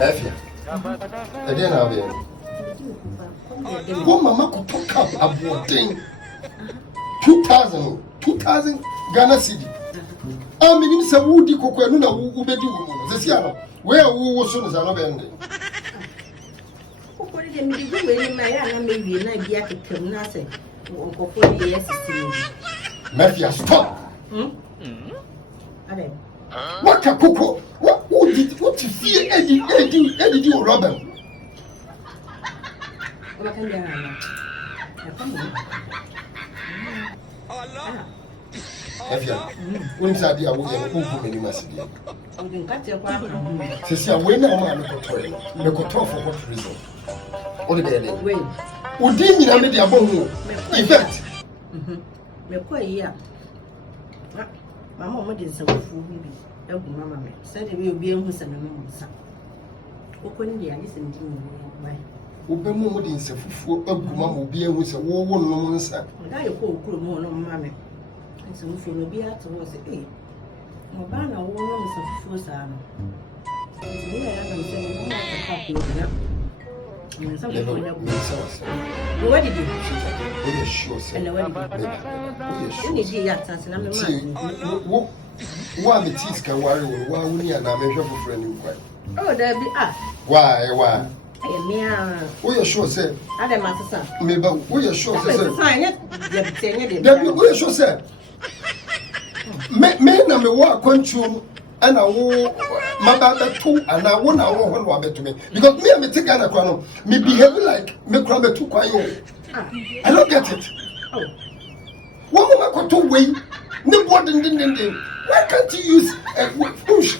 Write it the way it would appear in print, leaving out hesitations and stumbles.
Efia. Again, I'll be. One mama could talk up about 2,000 Ghana cedi. I mean, it's a woody cocoa, who be doing this year. Where who was soon as I know ending. Mafia, stop. What a cocoa? What you fear Eddie you Robin? What can you Efia, when is idea we are moving in Macedonia? Sister, when I'm on the control for what reason? Only the way. Would you mean I'm the above? In fact, my mama did some food. Mamma said it will be almost a mamma. Open the eyes and do Open more than some food. Mamma will be able to war one answer. I hope more on mammy. And some food will be out towards the eight. Mobana won't some food. What did you do? Sure, why the teeth can worry why we are not measure for friend? Oh, there be why? We are sure, sir. I am master. Maybe we are sure, sir. We are sure, sir. Men are work control and I will my brother too, and I won't know what to me because me, I'm a ticket and a me behave like me crab too quiet. I don't get it. What woman got to wait? Nobody didn't. Why can't you use a push?